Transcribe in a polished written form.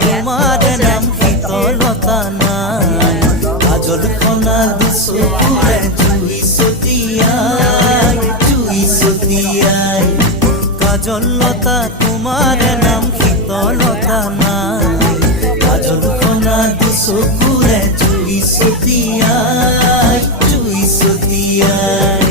তোমার নাম শীতলতা নাই কাজল খনা দুচকুৰে জুই ছটিয়াই কাজলতা তোমার নাম শীতলতা নাই কাজল খনা দুচকুৰে জুই ছটিয়াই